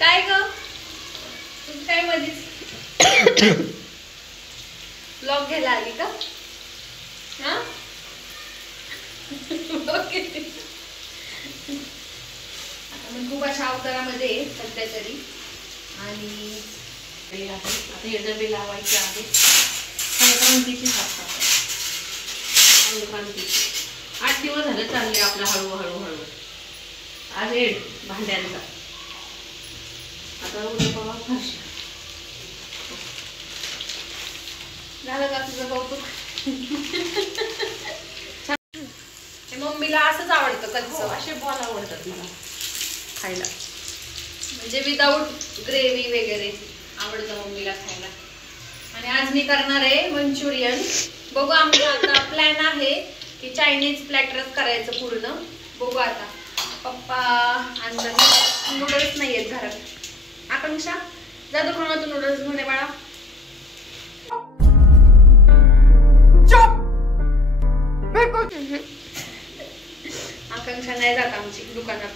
काय ग तू काय मध्येच ब्लॉग घ्यायला आली का? हा आता मी खूप अशा अवतारामध्ये सध्या तरी. आणि आता हे डबे लावायचे आहेत. संक्रांतीची संक्रांतीची 8 दिवस झाले चालले आपला हळूहळू हळू. आज एड भांड्यांचा. आता उद्या परवा फरशा. झालं का तुझं कौतुक? मम्मीला असंच आवडतं कच्चं. असे बॉल आवडतात मला खायला. म्हणजे विदाऊट ग्रेव्ही वगैरे आवडतं मम्मीला खायला. आणि आज मी करणार आहे मंचुरियन. बघू आमचा आता प्लॅन आहे की चायनीज प्लॅटरच करायचं पूर्ण. बघू आता. पप्पा आणतात नूडल्स नाही आहेत घरात. आकांक्षा जा दुकानातून नूडल्स घेऊन ये बाळा. आकांक्षा नाही जात आमची दुकानात.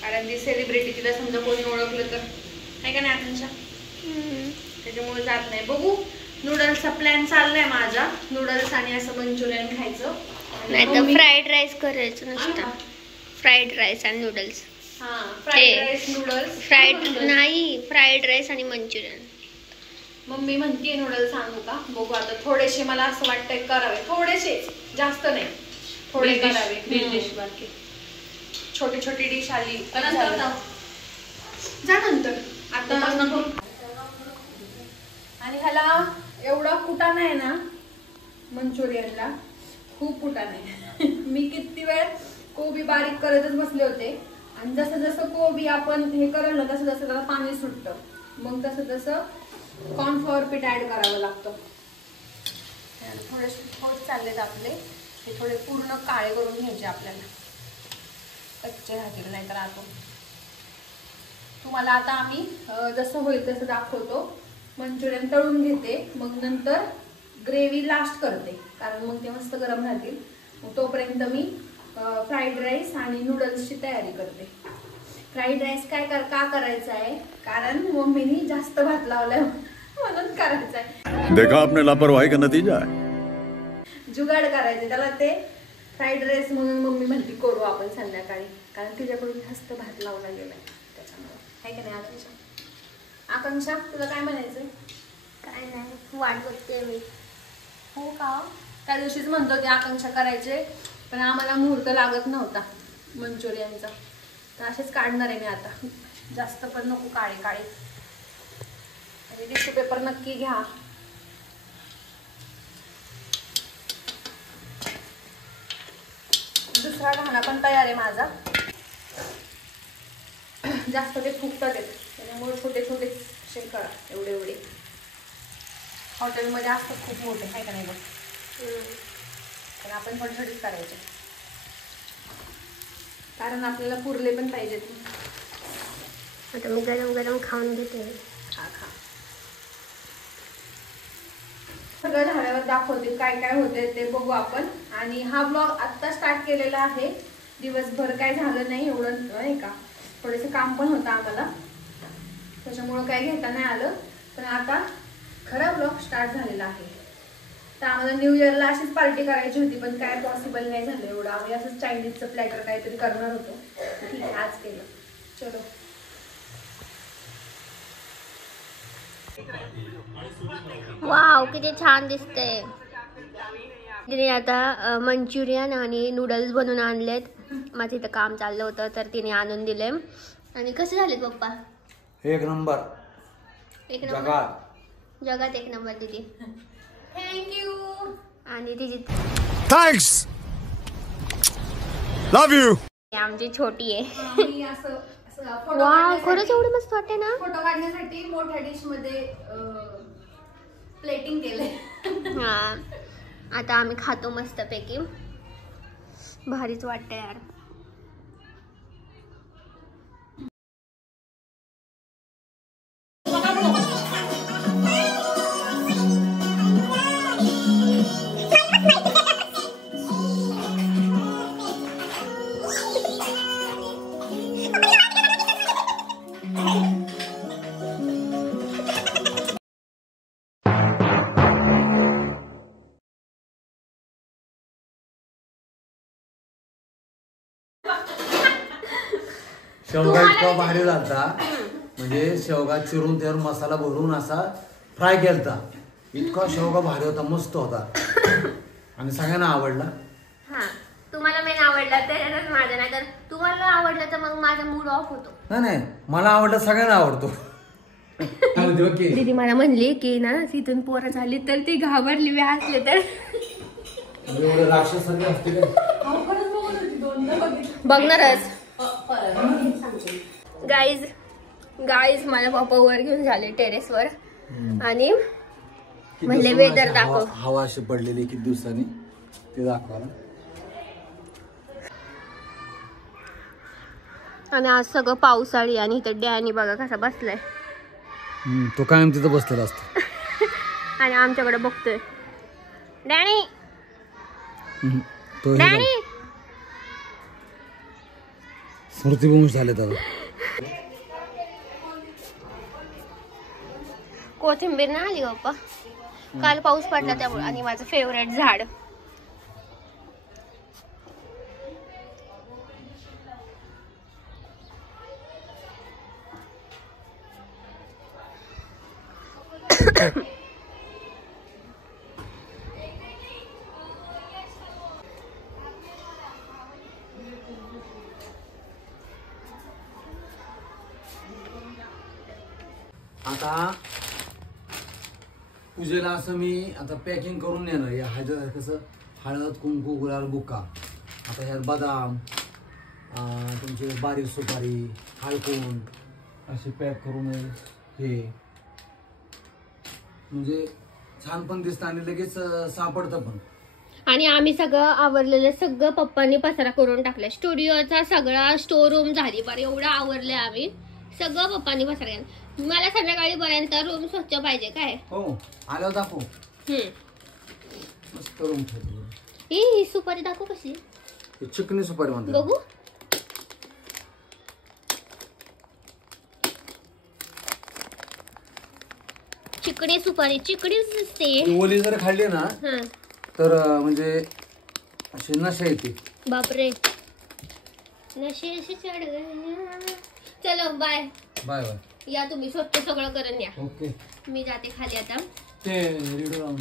कारण ती सेलिब्रिटी, तिला समजा कोणी ओळखलं तर आहे का नाही आकांक्षा? त्याच्यामुळे जात नाही. बघू नूडल्सचा प्लॅन चाललाय माझा. नूडल्स आणि असं मंचुरियन खायचं. नाही तर फ्राईड राईस करायचं नसतं. फ्राईड राईस आणि नूडल्स. हा fried rice noodles. Fried rice आणि मंचुरियन. मम्मी म्हणते नूडल्स आणू का? बघू आता. थोडेसे मला असं वाटतंय करावे. थोडेसेच, जास्त नाही. थोडे करावे. छोटी छोटी डिश आली जा नंतर. आता आणि ह्याला एवढा कुटाणा आहे ना मंचुरियनला. खूप कुटाणा आहे. मी किती वेळ कोबी बारीक करतच बसले होते. आणि जसं जसं कोबी आपण हे करल ना तसं तसं त्याला पाणी सुटतं. मग तसं तसं कॉर्नफ्लॉवर पीठ ऍड करावं लागतं. थोडेसे होत चाललेत आपले. हे थोडे पूर्ण काळे करून घ्यायचे आपल्याला. कच्चे राहतील नाही तर आतून. तुम्हाला आता आम्ही जसं होईल तसं दाखवतो. मंचुरियन तळून घेते, मग नंतर ग्रेव्ही लास्ट करते. कारण मग ते मस्त गरम राहतील. मग तोपर्यंत मी फ्राईड राईस आणि नूडल्सची तयारी करते. फ्राईड राईस का करायचा आहे? कारण मम्मीनी जास्त भात लावलाय म्हणून करायचा आहे. देखा आपने लापरवाही का नतीजा है. जुगाड करायचे त्याला. ते फ्राईड राईस म्हणून मम्मी म्हणते करू आपण संध्याकाळी. कारण तुझ्याकडून जास्त भात लावला गेलाय त्याच्यामुळे. आहे का नाही आकांक्षा? आकांक्षा तुला काय म्हणायचंय? काय नाही, वाट बघते मी. हो का? त्या दिवशीच म्हणतो ते आकांक्षा करायचे, पण आम्हाला मुहूर्त लागत नव्हता मंचुरियनचा. तर असेच काढणार आहे मी आता. जास्त पण नको काळे काळे. आणि टिश्यू पेपर नक्की घ्या. दुसरा घाणा पण तयार आहे माझा. जास्त ते फुगतात येत त्याच्यामुळे छोटे छोटे असे करा. एवढे एवढे हॉटेलमध्ये असतात खूप मोठे. आहे का नाही बघ? पण आपण छोटे छोटेच करायचे. कारण आपल्याला पुरले पण पाहिजेत. आता मी गरम गरम खाऊन घेते. खा खा. सगळं झाल्यावर दाखवते काय काय होते ते बघू आपण. आणि हा ब्लॉग आत्ता स्टार्ट केलेला आहे. दिवसभर काय झालं नाही एवढं नाही का. थोडेसे काम पण होतं आम्हाला, त्याच्यामुळं काय घेता नाही आलं. पण आता खरा ब्लॉग स्टार्ट झालेला आहे. तर आम्हाला न्यू इयरला अशीच पार्टी करायची होती, पण काय पॉसिबल नाही झालं एवढं. आम्ही असंच चायनीजचं प्लॅटर काहीतरी करणार होतो. ठीक आहे आज केलं. चलो. वाव किती छान दिसतंय. तिने आता मंचुरियन आणि नूडल्स बनवून आणलेत. माझं इथं काम चाललं होतं तर तिने आणून दिले. आणि कसे झालेत पप्पा? एक नंबर. एक नंबर. जगात एक नंबर दीदी. थँक्यू. आणि तिची थँक्स. Love you. आमची छोटी आहे. फोटो वाव खरंच एवढी मस्त वाटते ना. फोटो काढण्यासाठी मोठ्या डिश मध्ये प्लेटिंग केले. हा आता आम्ही खातो मस्तपैकी. भारीच वाटतंय यार. इतका भारी झालता, म्हणजे शेवगा चिरून त्यावर मसाला भरून असा फ्राय केलता. इतका शेवगा भारी होता, मस्त होता आणि सगळ्यांना आवडला. हा तुम्हाला मेन आवडला तर माझा, नाही तर तुम्हाला आवडलं तर मग माझा मूड ऑफ होतो. नाही मला आवडला, सगळ्यांना आवडतो. दीदी मला म्हणली की ना तिथून पोरं झाली तर ती घाबरली, मी हसले तर राक्षस असते का बघणारच. गाईज माझ्या पप्पा वर घेऊन झाले टेरेसवर आणि म्हणले वेदर दाखव. हवा अशी पडलेली किती दिवसांनी ते दाखवा. आणि आज सगळं पावसाळी आणि इथं डॅनी बघा कसा बसलाय. तो कायम तिथं बसलेला असतो आणि आमच्याकडे बघतोय. डॅनी तो डॅनी स्मृतिभूष झाले तर. कोथिंबीर ना आली पप्पा, काल पाऊस पडला त्यामुळे. आणि माझं फेवरेट झाड आता पूजेला असं मी आता पॅकिंग करून नेणार. या ह्याच्यात कसं हळद, कुंकू, गुलाल, बुक्का. आता ह्यात बदाम, तुमचे बारीक सुपारी, हळकुंड असे पॅक करून हे म्हणजे छान पण दिसतं आणि लगेच सापडतं पण. आणि आम्ही सगळं आवरलेलं, सगळं पप्पांनी पसारा करून टाकलाय. स्टुडिओचा सगळा स्टोर रूम झाली पर एवढं आवरलंय आम्ही, सगळं पप्पांनी पसारा केला. मला संध्याकाळी पर्यंत रूम स्वच्छ पाहिजे काय. हो आल्यावर दाखव. मस्त रूम ठेवतो. ही सुपारी दाखव कशी, चिकनी सुपारी म्हणतात. बघू. चिकणी सुपारी, चिकणीच दिसते. ओली जर खाल्ली ना तर म्हणजे अशी नशा येते. बापरे, नशे अशी चढ गए. चलो बाय बाय बाय. या तुम्ही स्वच्छ सगळं करून या. ओके मी जाते खाली आता. ते रेडिओ लावून.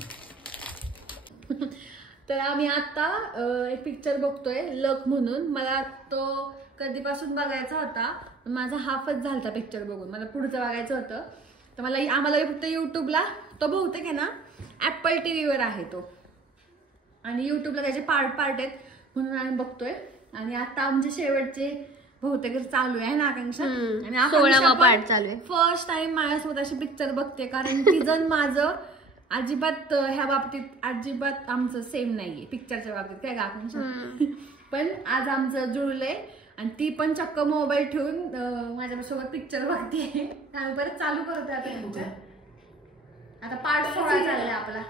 तर आम्ही आता एक पिक्चर बघतोय लक म्हणून. मला तो कधीपासून बघायचा होता, माझा हाफच झालता पिक्चर बघून. मला पुढचं बघायचं होतं. तर आम्हाला फक्त युट्यूबला तो बहुतेक आहे ना ऍपल टीव्हीवर आहे तो, आणि युट्यूबला त्याचे पार्ट आहेत म्हणून आम्ही बघतोय. आणि आता आमचे शेवटचे बहुतेक चालू आहे ना आकांक्षा. आणि 16वा पार्ट चालू आहे. फर्स्ट टाइम माझ्यासोबत अशी पिक्चर बघते, कारण तिचं माझं अजिबात ह्या बाबतीत अजिबात आमचं सेम नाहीये पिक्चरच्या बाबतीत, काय आकांक्षा. पण आज आमचं जुळलंय आणि ती पण चक्क मोबाईल ठेवून माझ्यासोबत पिक्चर बघते. आम्ही परत चालू करतो आता. आता पार्ट 16 चाललाय आपला.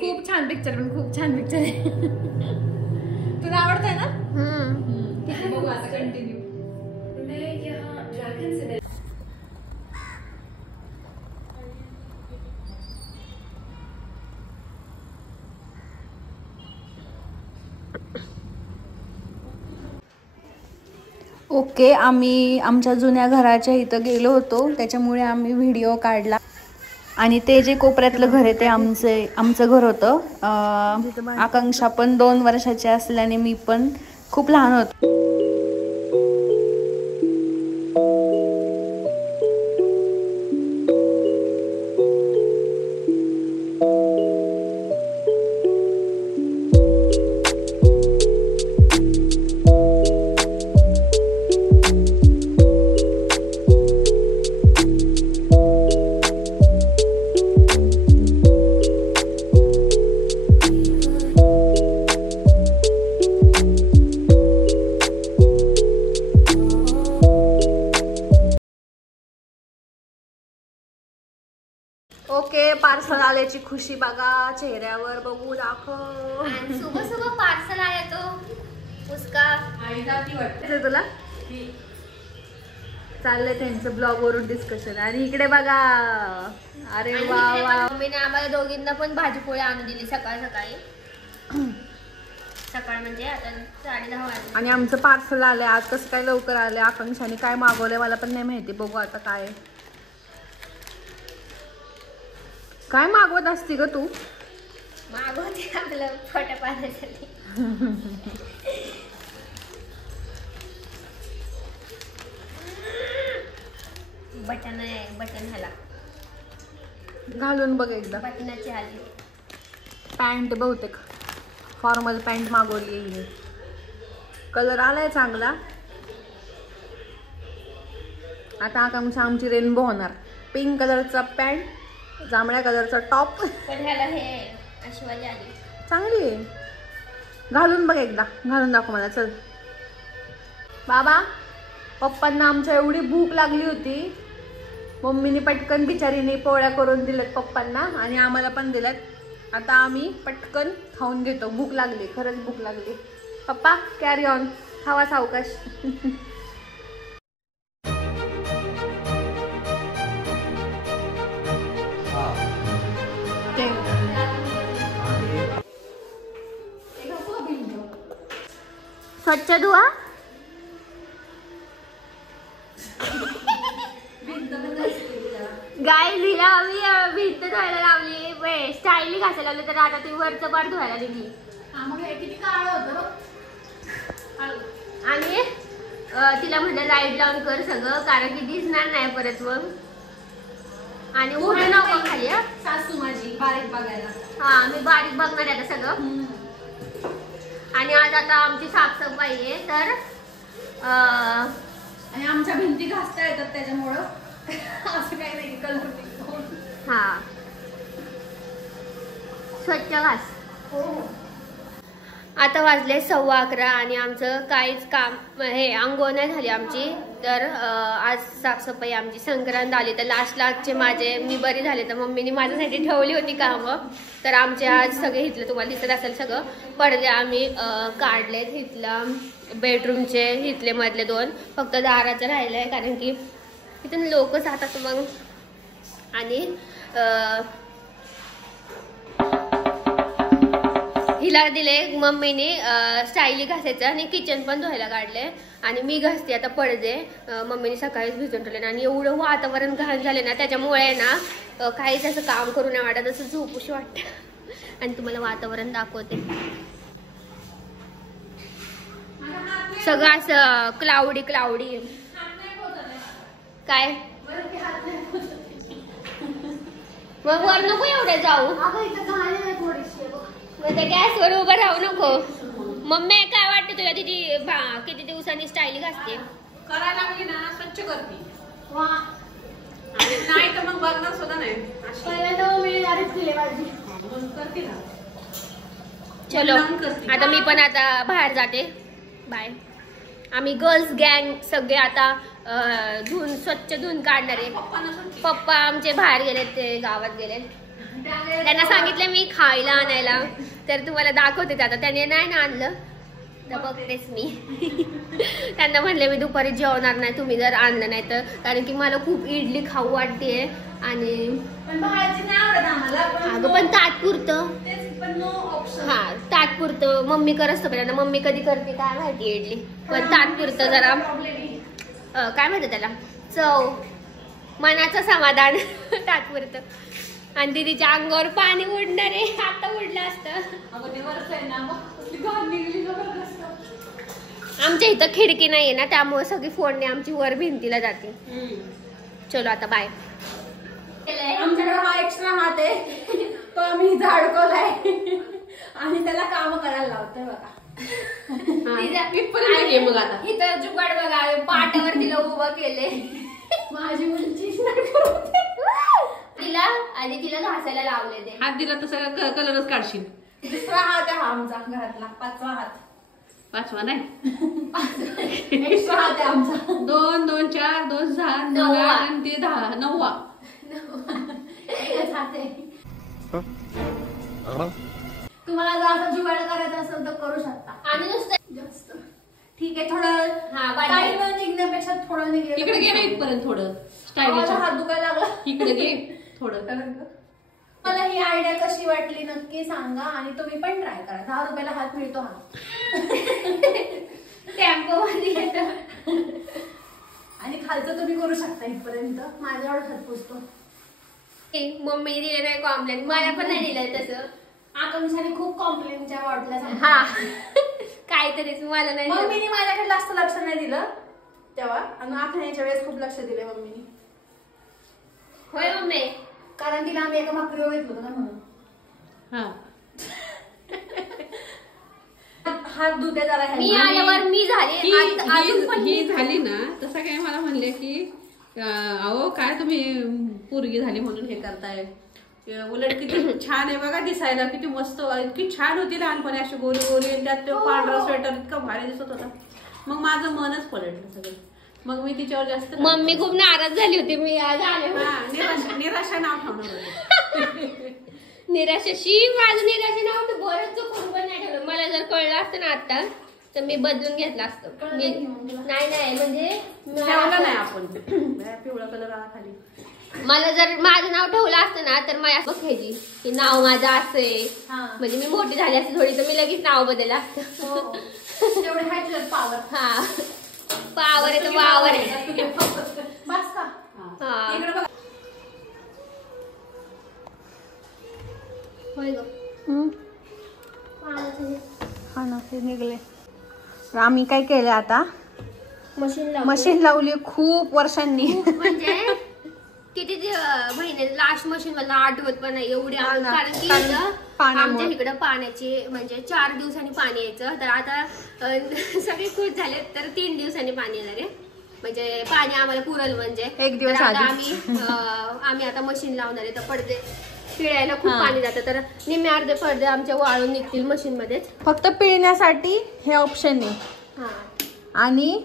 खूप छान पिक्चर, पण खूप छान पिक्चर आहे. तुला आवडतंय ना. बघू आता कंटिन्यू. ओके, आम्ही आमच्या जुन्या घराच्या इथं गेलो होतो, त्याच्यामुळे आम्ही व्हिडिओ काढला. आणि ते जे कोपऱ्यातलं घर आहे ते आमचं घर होतं. आकांक्षा पण 2 वर्षाची असल्याने मी पण खूप लहान होतो. ओके, पार्सल आल्याची खुशी बघा चेहऱ्यावर, बघू दाखव. सुबह सुबह पार्सल आया तो उसका आई जाती वाटते तुला. चाललंय त्यांचं ब्लॉग वरून डिस्कशन. आणि इकडे बघा, अरे वा वा. मम्मीने आम्हाला दोघींना पण भाजीपोळी आणून दिली सकाळी सकाळी. सकाळ म्हणजे आता 10:30 वाजले. आणि आमचं पार्सल आलंय आज. कसं काय लवकर आलंय? आकांक्षाने काय मागवलंय मला पण नाही माहिती. बघू आता काय आहे. काय मागवत असती ग तू? मागवते आपलं फोटो पाहण्यासाठी. बटन आहे, बटन ह्याला घालून बघ एकदा. बटनाची आली. पॅन्ट बहुतेक फॉर्मल पॅन्ट मागवली येईल. कलर आलाय चांगला. आता आकांक्षा आमची रेनबो होणार. पिंक कलरचा पॅन्ट, जांभळ्या कलरचा टॉप. पण ह्याला हे अशीवाली आली. चांगली आहे. घालून बघ एकदा. घालून दाखव मला. चल बाबा, पप्पांना आमच्या एवढी भूक लागली होती. मम्मीने पटकन बिचारीने पोळ्या करून दिल्यात पप्पांना आणि आम्हाला पण दिल्यात. आता आम्ही पटकन खाऊन घेतो. भूक लागली, खरंच भूक लागली. पप्पा कॅरी ऑन, खावा सावकाश. स्वच्छ धुवा. गाय हिला आम्ही भिंत धुवायला लावली, स्टाईली घासायला लावली, तर आता ती वरचं पार धुवायला लागली. किती काळ होतं. आणि तिला म्हटलं लाईट लावून कर सगळं, कारण की दिसणार नाही परत मग. आणि उभे नको खाली. सासू माझी बारीक बघायला. हा, मी बारीक बघणार आहे आता सगळं. आणि आज आता आमची साफसफाई आहे. तर आणि आमच्या भिंती घासता येतात त्याच्यामुळं असं काही नाही. कलर हा, स्वच्छ घास. आता वाजले 11:15 आणि आमचं काहीच काम हे अंघोळ नाही झाली आमची. तर आज साफसफाई आमची. संक्रांत आली तर लास्टचे माझे मी बरी झाले तर मम्मीने माझ्यासाठी ठेवली होती कामं. तर आमचे आज सगळे इथलं तुम्हाला दिसत असेल सगळं पडदे आम्ही काढलेत. इथलं बेडरूमचे इथले मधले 2 फक्त दाराचं राहिलं आहे, कारण की इथून लोक जातात मग. आणि हिला दिले मम्मीने स्टाईली घासायचं आणि किचन पण धुवायला काढले. आणि मी घासते आता पडदे. मम्मीने सकाळीच भिजून ठेवले. आणि एवढं वातावरण घाण झाले ना, त्याच्यामुळे ना काहीच असं काम करू नाही वाटत, असं झोपूशी वाटतं. आणि तुम्हाला वातावरण दाखवते. सगळं असं क्लाउडी क्लाउडी. काय मग वर नको एवढे जाऊ. मग गॅसवर उभं राहू नको. मम्मी काय वाटतं तुला? तिची किती दिवसांनी स्टाईल घासते. करायला लागली ना स्वच्छ करते. नाही तर मग बघणार सुद्धा नाही. चलो आता मी पण आता बाहेर जाते. बाय. आम्ही गर्ल्स गँग सगळे आता स्वच्छ धुवून काढणार आहे. पप्पा आमचे बाहेर गेलेत, ते गावात गेलेत. त्यांना सांगितलं मी खायला आणायला, तर तुम्हाला दाखवते. आता त्याने नाही ना आणलं तर बघतेच मी. त्यांना म्हणले मी दुपारी जेवणार नाही तुम्ही जर आणलं नाही तर, कारण की मला खूप इडली खाऊ वाटते. आणि अगं पण तात्पुरतं. हा, तात्पुरतं मम्मी करत असतं. मम्मी कधी करते काय माहिती इडली, पण तात्पुरतं जरा काय म्हणतात त्याला, चव, मनाचं समाधान तात्पुरतं. आणि दीदीच्या अंगावर पाणी उडणार आहे. आता उडलं असतं. आमच्या इथं खिडकी नाहीये ना, त्यामुळे सगळी फोडणी आमची वर भिंतीला जाते. चलो आता बाय. आमच्याकडे हा एक्स्ट्रा हात आहे, तो आम्ही इथं अडकवलाय आणि त्याला काम करायला लावतोय बघा. मग आता इथं जुगाड बघा, पाटावर तिला उभं केले. माझी मुलगी तिला आणि तिला घासायला लावले. ते हात दिला तर सगळं कलरच काढशील. दुसरा हात आहे हा आमचा घरातला. 5वा हात. 5वा नाही, एक्स्ट्रा हात आहे आमचा. 2 2 4 2 6 9 8 आणि ते 10 9वा. एकच हात आहे. तुम्हाला जर असं जुगाड करायचं असेल तर करू शकता. आणि नुसतं जास्त ठीक आहे. थोडं हा, टाईम निघण्यापेक्षा थोडं निघेल. इकडे घे ना इथपर्यंत थोडं माझा स्टाईलच्या. हात दुखायला लागला. इकडे घे थोडं. मला ही आयडिया कशी वाटली नक्की सांगा आणि तुम्ही पण ट्राय करा. 10 रुपयाला हात मिळतो हा. टेम्पो मध्ये येतं. आणि खालचं तुम्ही करू शकता इथपर्यंत. माझ्यावर हात पुसतो. मम्मी दिले नाही कॉम्प्लेन, मला पण नाही दिलं तसं. आकांक्षाने खूप कॉम्प्लेनच्या वाटल्या हा काहीतरीच मला नाही दिलं. मम्मीने माझ्याकडे जास्त लक्ष नाही दिलं तेव्हा आणि आखण्याच्या वेळेस खूप लक्ष दिले मम्मीने. होय मम्मी. कारण तिला आम्ही एका भाकरीवर घेतलो होतो ना म्हणून. हा हात धुते जरा मी आल्यावर मी झाले अजून पण ही झाली ना तसं काय मला म्हणले की अहो काय तुम्ही पोरगी झाली म्हणून हे करताय. उलट किती छान आहे बघा दिसायला, किती मस्त, इतकी छान होती लहानपणी अशी गोरी गोरी आणि त्यात तो पांढरा स्वेटर इतका भारी दिसत होता. मग माझं मनच पलटलं सगळं. मग मी तिच्यावर जास्त मम्मी खूप नाराज झाली होती. मी आज आले निराशा नाव ठेवणार होते. निराशाशी माझं निराशा नाव बरंच चुकून पण नाही ठेवलं. मला जर कळलं असतं ना आता तर मी बदलून घेतलं असतं. नाही म्हणजे ठेवलं नाही आपण पिवळा कलर आला खाली. मला जर माझं नाव ठेवलं असतं ना तर माझ्या बघायची की नाव माझं असं आहे. म्हणजे मी मोठी झाली असते थोडी तर मी लगेच नाव बदललं असतं. तेवढे हाय पावर. हा पावर आहे तर वावर आहे. बस का हा इकडे बघा. होय ग. हा ना ते निघले. आम्ही काय केलं आता मशीन लावली खूप वर्षांनी. म्हणजे किती महिने लास्ट मशीन मला आठवत पण नाही एवढ्या. कारण की आमच्या इकडं पाण्याची म्हणजे 4 दिवसांनी पाणी यायचं. तर आता सगळे खुश झाले तर 3 दिवसांनी पाणी येणार आहे. म्हणजे पाणी आम्हाला पुरल म्हणजे 1 दिवस आम्ही आता मशीन लावणार आहे. तर पडदे पिळायला खूप पाणी जातं तर निम्मे अर्धे पडदे आमच्या वाळून निघतील मशीन मध्येच. फक्त पिळण्यासाठी हे ऑप्शन आहे आणि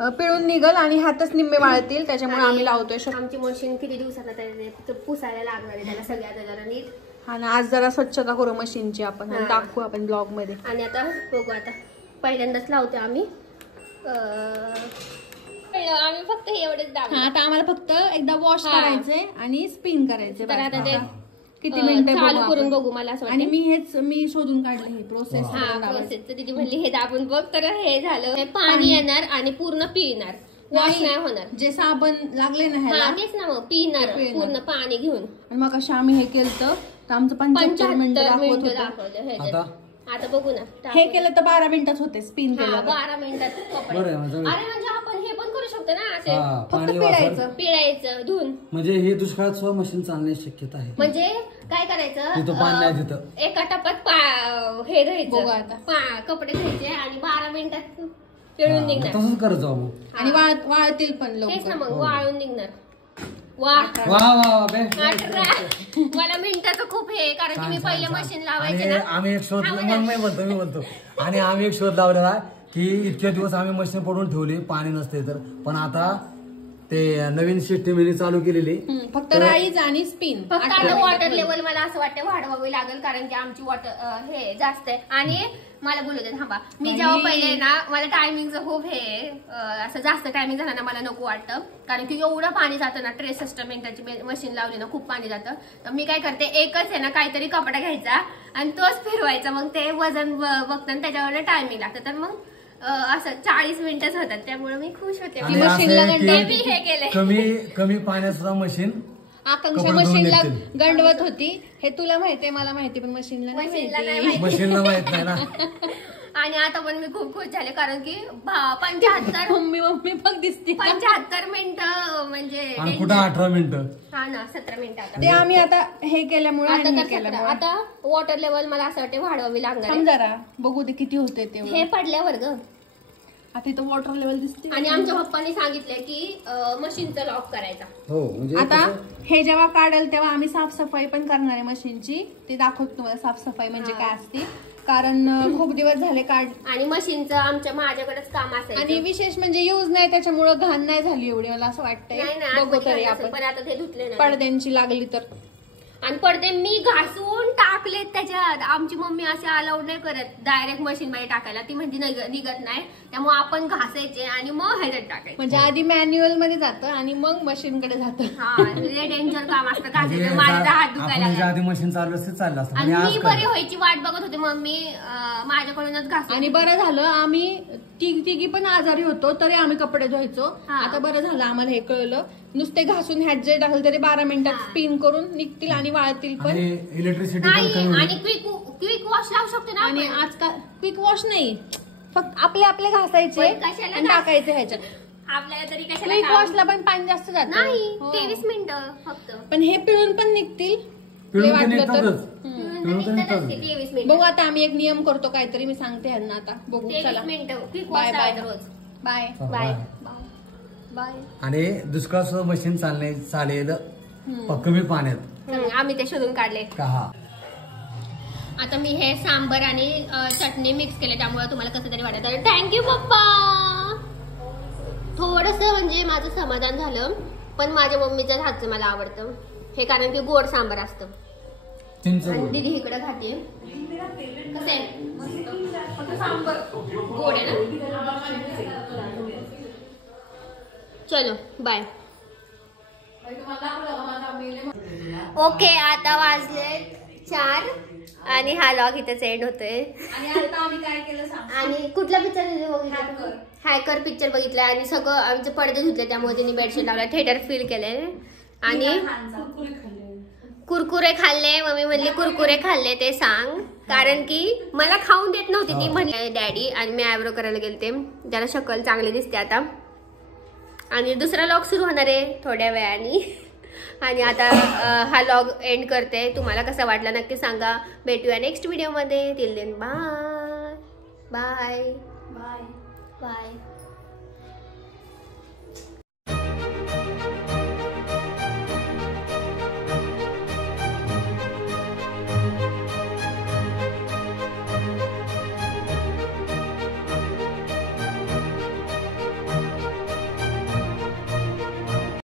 पिळून निघल आणि हातच निम्मे वाळतील त्याच्यामुळे आम्ही लावतोय. आमची मशीन किती दिवसाला तयार पुसायला लागणार आहे त्याला सगळ्यात जरा नीट. हा ना आज जरा स्वच्छता करू मशीनची आपण दाखवू आपण ब्लॉग मध्ये. आणि आता बघू आता पहिल्यांदाच लावते आम्ही. आम्ही फक्त एवढेच दाबलं. आता आम्हाला फक्त एकदा वॉश करायचंय आणि स्पिन करायचे. तर आता ते किती मिनिटं चालू करून बघू. मला असं आणि वाटतं मी शोधून काढले हे प्रोसेस. प्रोसेस तर तिथे म्हणली हे दाबून बघ. तर हे झालं. हे पाणी येणार आणि पूर्ण पिणार. वॉश नाही होणार. जे साबण लागले ना ह्याला तेच ना मग पिणार पूर्ण पाणी घेऊन. आणि मग अशा आम्ही हे केलं तर आमचं 75 मिनिटं दाखवलं. आता बघू ना. हे केलं तर 12 मिनिटात होते स्पिन केलं. 12 मिनिटात कपडे. अरे म्हणजे आपण हे पण करू शकतो ना असे फक्त पिळायचं धुवून. म्हणजे हे दुष्काळात सुद्धा मशीन चालण्याची शक्यता आहे. म्हणजे काय करायचं तिथं पाणी नाही तिथं. एका टप्प्यात हे घ्यायचं कपडे घ्यायचे आणि 12 मिनिटात पिळून निघणार. तसंच करत जाऊ आणि वाळतील पण तेच ना मग वाळून निघणार. वा वा वा 18. मला मिनिटाचं खूप हे कारण की मी पहिले मशीन लावायचे ना. आम्ही एक शोध मी म्हणतो आणि आम्ही एक शोध लावलेला की इतके दिवस आम्ही मशीन पडून ठेवली पाणी नसते तर. पण आता ते नवीन सिस्टीम चालू केलेली फक्त राईज आणि स्पिन. फक्त आता वॉटर लेवल मला असं वाटतं वाढवावी लागेल कारण की आमची वॉटर हे जास्त आहे. आणि मला बोलू दे थांबा. मी जेव्हा पहिले ना मला टायमिंगचं खूप हे असं जास्त टायमिंग झालं ना मला नको वाटतं. कारण की एवढं पाणी जातं ना. 63 मिनिटाची मशीन लावली ना खूप पाणी जातं. तर मी काय करते एकच आहे ना काहीतरी कपडा घ्यायचा आणि तोच फिरवायचा. मग ते वजन बघताना त्याच्यावर टायमिंग लागतं. तर मग असं 40 मिनिटच होतात. त्यामुळे मी खुश होते. मी हे केलंय कमी पाण्यात सुद्धा मशीन आकांक्षा मशीनला गंडवत होती. हे तुला माहितीये मला माहिती पण मशीनला नाही माहित नाही ना. आणि आता पण मी खूप खुश झाले कारण की 75 मम्मी बघ दिसते 75 मिनिटं म्हणजे कुठं 18 मिनिटं. हा ना 17 मिनिटं. ते आम्ही आता हे केल्यामुळे आता वॉटर लेवल मला असं वाटतं वाढवावी लागणार. जरा बघू दे किती होते ते. हे पडल्यावर ग आता इथं वॉटर लेवल दिसते. आणि आमच्या पप्पांनी सांगितलंय की मशीनचा लॉक करायचा. हो म्हणजे आता हे जेव्हा काढेल तेव्हा आम्ही साफसफाई पण करणार आहे मशीनची. ते दाखवतो तुम्हाला साफसफाई म्हणजे काय असते. कारण खूप दिवस झाले आणि मशीनचं माझ्याकडेच काम असेल. आणि विशेष म्हणजे यूज नाही त्याच्यामुळे घाण नाही झाली एवढी मला असं वाटतंय. बघू तरी आपण पण आता ते धुतले पडद्यांची लागली तर. आणि पडदे मी घासून टाकलेत त्याच्यात. आमची मम्मी असे अलाउड नाही करत डायरेक्ट मशीन मध्ये टाकायला, ती म्हणजे निघत नाही, त्यामुळे आपण घासायचे आणि मग ह्याच्यात टाकायचे. म्हणजे आधी मॅन्युअल मध्ये जातं आणि मग मशीन कडे जातं. हा लय डेंजर काम असतं घासायचं. माझा हात दुखायला आपण लागला. आधी मशीन चालू असते चाललं असतं आणि आणि आज मी बरी व्हायची वाट बघत होते, मम्मी माझ्याकडूनच घास. आणि बरं झालं आम्ही तिघी पण आजारी होतो तरी आम्ही कपडे धुवायचो. हा. आता बरं झालं आम्हाला हे कळलं. नुसते घासून ह्यात जे टाकलं तरी 12 मिनिटात स्पिन करून निघतील आणि वाळतील पण. आणि इलेक्ट्रिसिटी पण नाही कमी आणि क्विक वॉश लावू शकते ना आणि आपण. आजकाल क्विक वॉश नाही, फक्त आपले घासायचे पण कशाला आणि टाकायचे ह्याच्यात. आपल्याला तरी कशाला क्विक काम? वॉशला पण पाणी जास्त जात नाही 23 मिनिटं फक्त. पण हे पिळून पण निघतील. पिळून लय तर वाटलं तर. निघतातच. पिळून तर निघतात निघतातच. असते 23 मिनिटं. बघू आता आम्ही एक नियम करतो काहीतरी, मी सांगते ह्यांना आता. बघू 23 चला मिनिटं क्विक वॉश बाय बाय लावायचं रोज. बाय चला, बाय बाय. बाय. आणि दुष्काळ सुद्धा मशीन चालेल कमी पाण्यात. आम्ही ते शोधून काढले. का हा आता मी हे सांबर आणि चटणी मिक्स केले, त्यामुळे तुम्हाला कसं तरी वाटत. थँक्यू पप्पा. थोडस म्हणजे माझं समाधान झालं, पण माझ्या मम्मीच्या हातचं मला आवडतं हे, कारण की गोड सांबर असतं. चिंच आणि दीदी इकडे खाते. कसं आहे? फक्त सांबर गोड आहे ना. चलो बाय. ओके आता वाजले 4 आणि हा लॉग इथेच एंड होतोय. आणि आता आम्ही काय केलं सांग. आणि कुठला पिक्चर बघितला? हॅकर पिक्चर बघितला आणि सगळं आमचे पडदे धुतले, त्यामुळे त्यांनी बेडशीट लावला, थिएटर फील केले. आणि कुरकुरे खाल्ले. मम्मी म्हणली कुरकुरे खाल्ले ते सांग, कारण की मला खाऊन देत नव्हती ती, म्हणली डॅडी. आणि मी आयब्रो करायला गेलते, त्याला शक्कल चांगली दिसते आता. आणि दुसरा लॉग सुरू होणार आहे थोड्या वेळाने. आणि आता हा लॉग एंड करते. तुम्हाला कसा वाटला नक्की सांगा. भेटूया नेक्स्ट व्हिडिओमध्ये. Till then bye bye bye bye.